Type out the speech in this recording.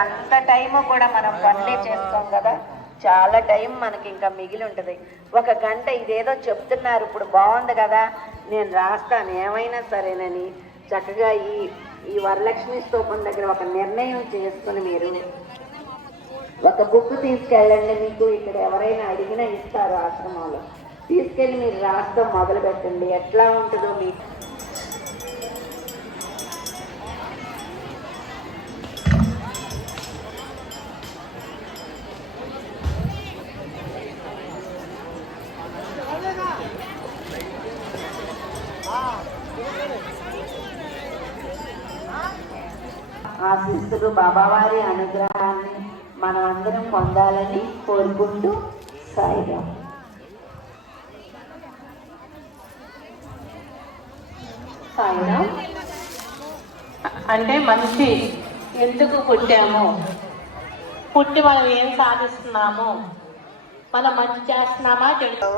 అంత టైము కూడా మనం పనులే చేస్తాం కదా, చాలా టైం మనకి ఇంకా మిగిలి ఉంటుంది. 1 గంట ఇదేదో చెప్తున్నారు ఇప్పుడు బాగుంది కదా, నేను రాస్తాను ఏమైనా సరేనని చక్కగా ఈ వరలక్ష్మి స్తూపం దగ్గర ఒక నిర్ణయం చేసుకుని మీరు ఒక బుక్ తీసుకెళ్ళండి. మీకు ఇక్కడ ఎవరైనా అడిగినా ఇస్తారు ఆశ్రమంలో. తీసుకెళ్ళి మీరు రాస్తాం మొదలు పెట్టండి. ఎట్లా ఉంటుందో మీకు ఆశిస్తులు బాబావారి అనుగ్రహాన్ని మనం అందరం పొందాలని కోరుకుంటూ సాయిరాం. సాయిరాం అంటే మనిషి ఎందుకు పుట్టాము, పుట్టి మనం ఏం సాధిస్తున్నాము, మనం మంచి చేస్తున్నామా చెడు